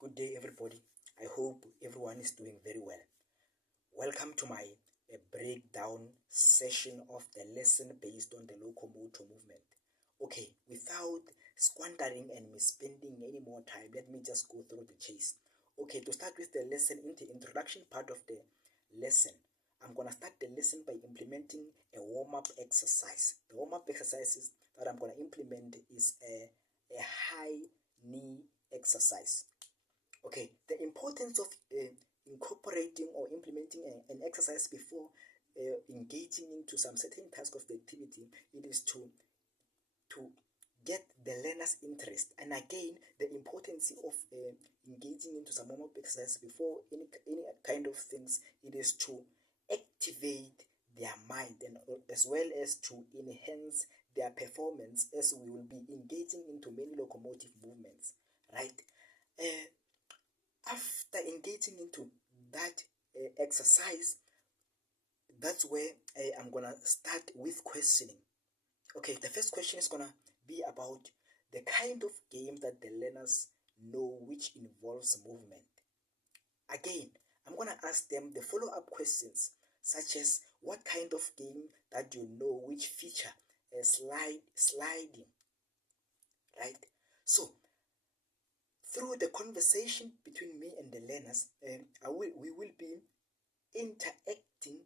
Good day, everybody. I hope everyone is doing very well. Welcome to my breakdown session of the lesson based on the locomotive movement. Okay, without squandering and misspending any more time, let me just go through the chase. Okay, to start with the lesson, in the introduction part of the lesson, I'm going to start the lesson by implementing a warm-up exercise. The warm-up exercises that I'm going to implement is a high knee exercise. Okay, the importance of incorporating or implementing an exercise before engaging into some certain task of the activity, it is to get the learner's interest. And again, the importance of engaging into some warm-up exercise before any kind of things, it is to activate their mind and as well as to enhance their performance, as we will be engaging into many locomotive movements, right? After engaging into that exercise, that's where I'm gonna start with questioning. Okay, the first question is gonna be about the kind of game that the learners know which involves movement. Again, I'm gonna ask them the follow-up questions, such as what kind of game that you know which feature sliding, right? So through the conversation between me and the learners, we will be interacting,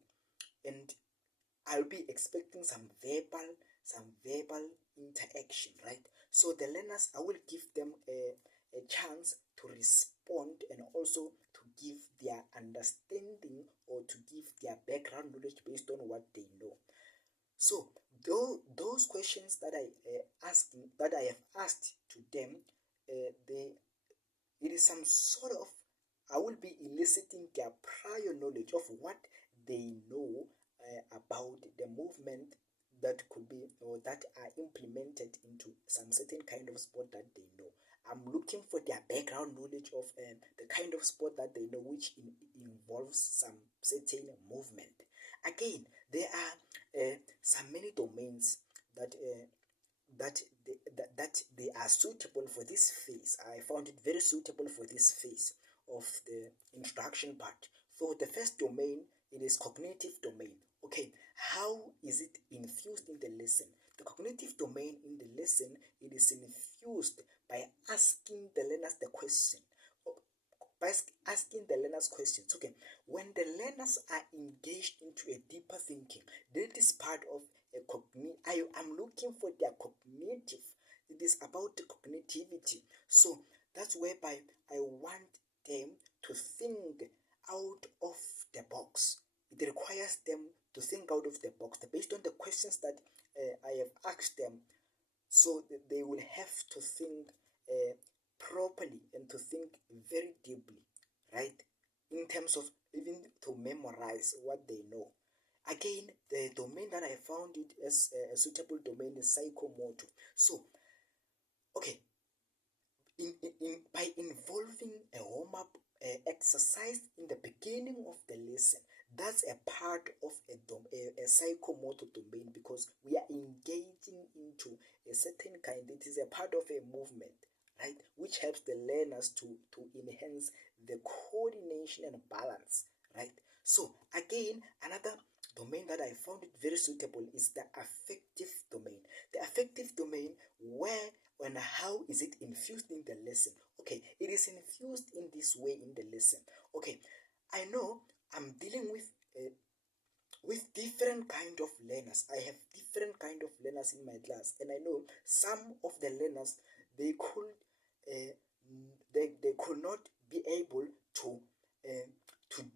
and I'll be expecting some verbal interaction, right? So the learners, I will give them a chance to respond and also to give their understanding or to give their background knowledge based on what they know. So those questions that I have asked to them, it is some sort of, I will be eliciting their prior knowledge of what they know about the movement that could be or that are implemented into some certain kind of sport that they know. I'm looking for their background knowledge of the kind of sport that they know, which involves some certain movement. Again, there are some many domains that that they are suitable for this phase. I found it very suitable for this phase of the introduction part. So the first domain, it is cognitive domain. Okay, how is it infused in the lesson? The cognitive domain in the lesson, it is infused by asking the learners the question. By asking the learners questions. Okay, when the learners are engaged into a deeper thinking, that is part of a I'm looking for their cognitive. It is about the cognitivity. So that's whereby I want them to think out of the box. It requires them to think out of the box based on the questions that I have asked them. So they will have to think properly and to think very deeply, right? In terms of even to memorize what they know. Again, the domain that I found it as a suitable domain is psychomotor. So, okay, by involving a warm-up exercise in the beginning of the lesson, that's a part of a psychomotor domain, because we are engaging into a certain kind, it is a part of a movement, right, which helps the learners to enhance the coordination and balance, right? So again, another domain that I found it very suitable is the affective domain. The affective domain, where and how is it infused in the lesson? Okay, it is infused in this way in the lesson. Okay, I know I'm dealing with different kind of learners. I have different kind of learners in my class, and I know some of the learners, they could not be able to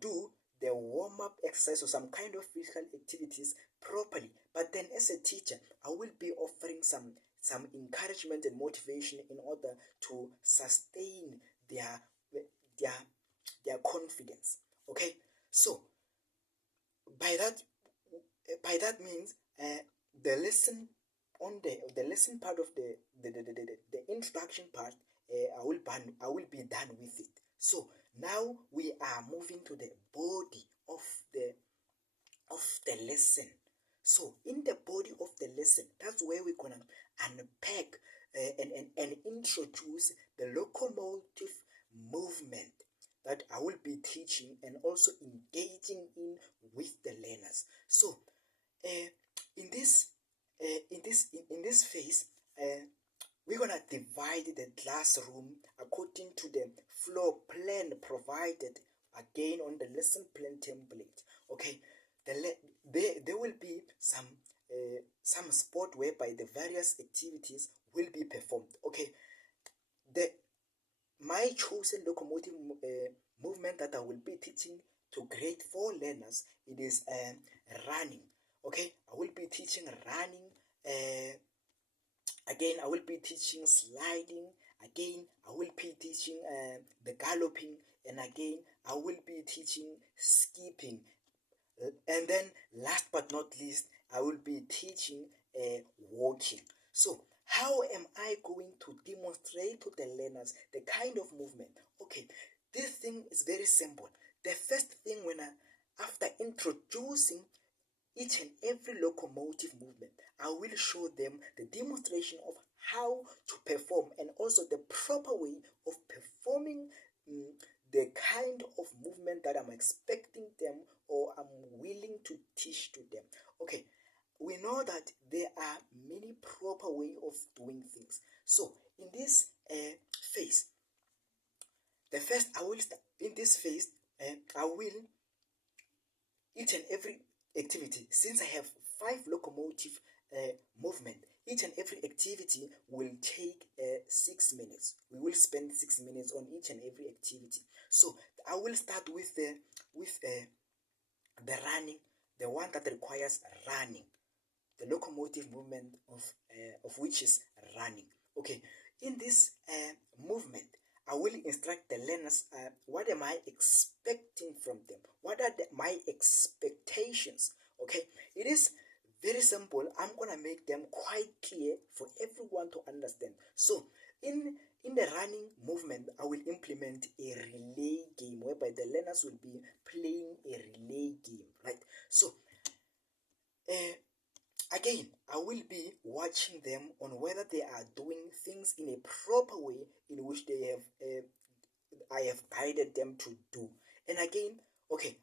do the warm-up exercise or some kind of physical activities properly. But then as a teacher, I will be offering some encouragement and motivation in order to sustain their confidence. Okay, so by that means the lesson on the lesson part of the introduction part, I will be done with it. So now we are moving to the body of the lesson. So in the body of the lesson, that's where we're gonna unpack and introduce the locomotive movement that I will be teaching and also engaging in with the learners. So in this phase, we're gonna divide the classroom according to the floor plan provided again on the lesson plan template. Okay, there will be some spot whereby the various activities will be performed. Okay, the my chosen locomotive movement that I will be teaching to grade 4 learners, it is running. Okay, I will be teaching running. Again, I will be teaching sliding. Again, I will be teaching the galloping, and again, I will be teaching skipping. And then, last but not least, I will be teaching walking. So, how am I going to demonstrate to the learners the kind of movement? Okay, this thing is very simple. The first thing after introducing each and every locomotive movement, I will show them the demonstration of how to perform and also the proper way of performing the kind of movement that I'm expecting them or I'm willing to teach to them. Okay, we know that there are many proper way of doing things. So in this phase, the first I will start in this phase, I will each and every activity, since I have 5 locomotive movement, each and every activity will take 6 minutes. We will spend 6 minutes on each and every activity. So I will start with the running, the one that requires running, the locomotive movement of which is running. Okay, in this movement, I will instruct the learners what am I expecting from them? What are my expectations? Okay, it is very simple. I'm going to make them quite clear for everyone to understand. So, in the running movement, I will implement a relay game whereby the learners will be playing a relay game, right? So, again, I will be watching them on whether they are doing things in a proper way in which I have guided them to do. And again, okay,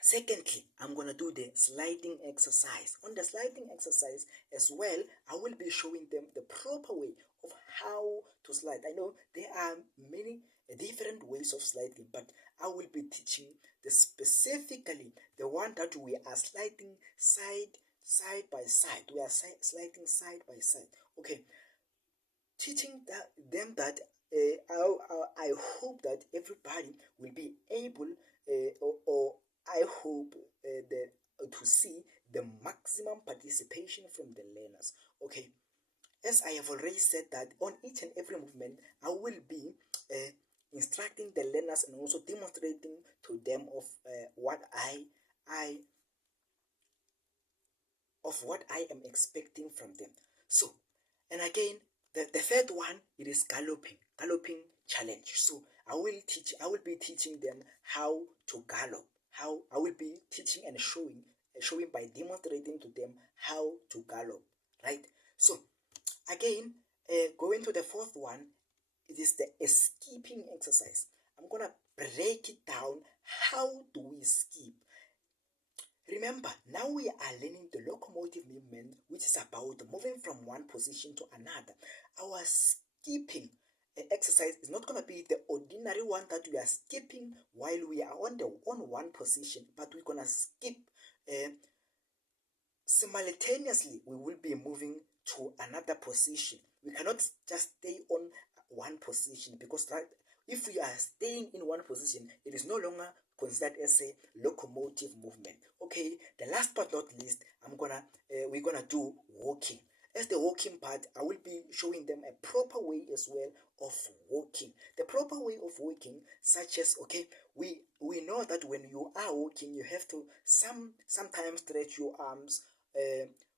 secondly, I'm gonna do the sliding exercise. On the sliding exercise as well, I will be showing them the proper way of how to slide. I know there are many different ways of sliding, but I will be teaching specifically the one that we are sliding side by side. We are sliding side by side. Okay, teaching them that I hope that everybody will be able or I hope that to see the maximum participation from the learners. Okay, as I have already said that on each and every movement, I will be instructing the learners and also demonstrating to them of what I am expecting from them. So, and again, the third one, it is galloping challenge. So I will be teaching them how to gallop. How I will be teaching and showing by demonstrating to them how to gallop, right? So again, going to the fourth one, it is the skipping exercise. I'm gonna break it down. How do we skip? Remember, now we are learning the locomotive movement, which is about moving from one position to another. Our skipping exercise is not going to be the ordinary one that we are skipping while we are on one position, but we're going to skip simultaneously. We will be moving to another position. We cannot just stay on one position, because if we are staying in one position, it is no longer considered as a locomotive movement. Okay, the last but not least, we're gonna do walking. As the walking part, I will be showing them a proper way as well of walking. The proper way of walking, such as, okay, we know that when you are walking, you have to sometimes stretch your arms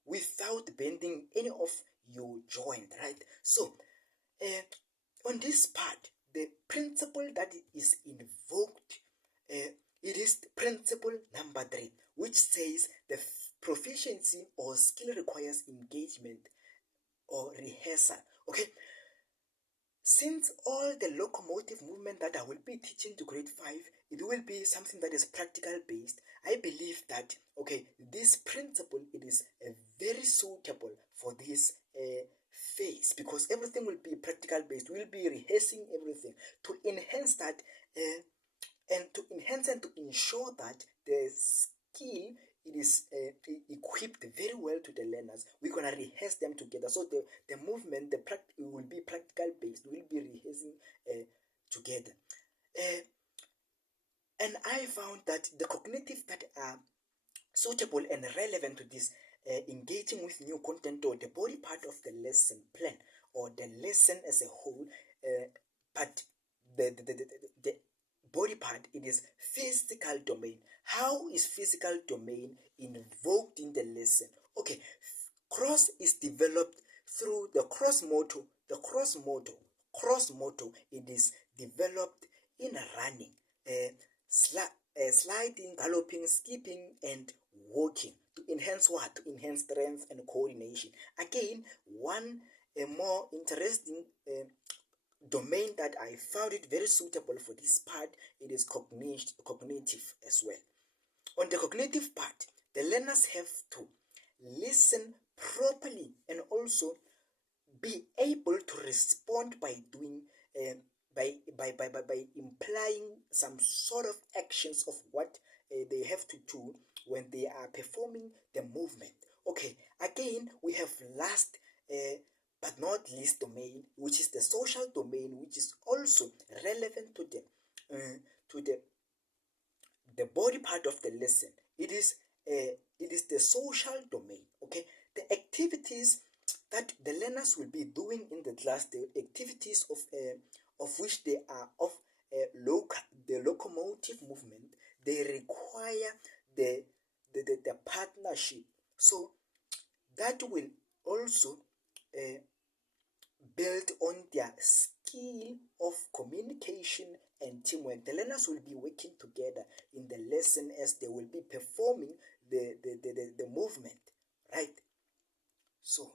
without bending any of your joint, right? So on this part, the principle that is invoked, it is principle number 3, which says the proficiency or skill requires engagement or rehearsal. Okay, Since all the locomotive movement that I will be teaching to grade 5, it will be something that is practical based. I believe that, okay, this principle, it is very suitable for this phase, because everything will be practical based. We'll be rehearsing everything to enhance that, and to enhance and to ensure that the skill, it is equipped very well to the learners. We're gonna rehearse them together, so the movement, will be practical based. We'll be rehearsing together, and I found that the cognitive that are suitable and relevant to this, engaging with new content, or the body part of the lesson plan, or the lesson as a whole, but the body part, it is physical domain. How is physical domain invoked in the lesson? Okay, cross is developed through the cross motto, it is developed in running, sliding, galloping, skipping, and walking, to enhance what? To enhance strength and coordination. Again, one a more interesting domain that I found it very suitable for this part, it is cognitive as well. On the cognitive part, the learners have to listen properly and also be able to respond by doing, by implying some sort of actions of what they have to do when they are performing the movement. Okay, again, we have last but not least domain, which is the social domain, which is also relevant to the body part of the lesson. It is the social domain. Okay, the activities that the learners will be doing in the class, the activities of which they are of the locomotive movement, they require the partnership. So that will also build on their skill of communication and teamwork. The learners will be working together in the lesson as they will be performing the movement, right? So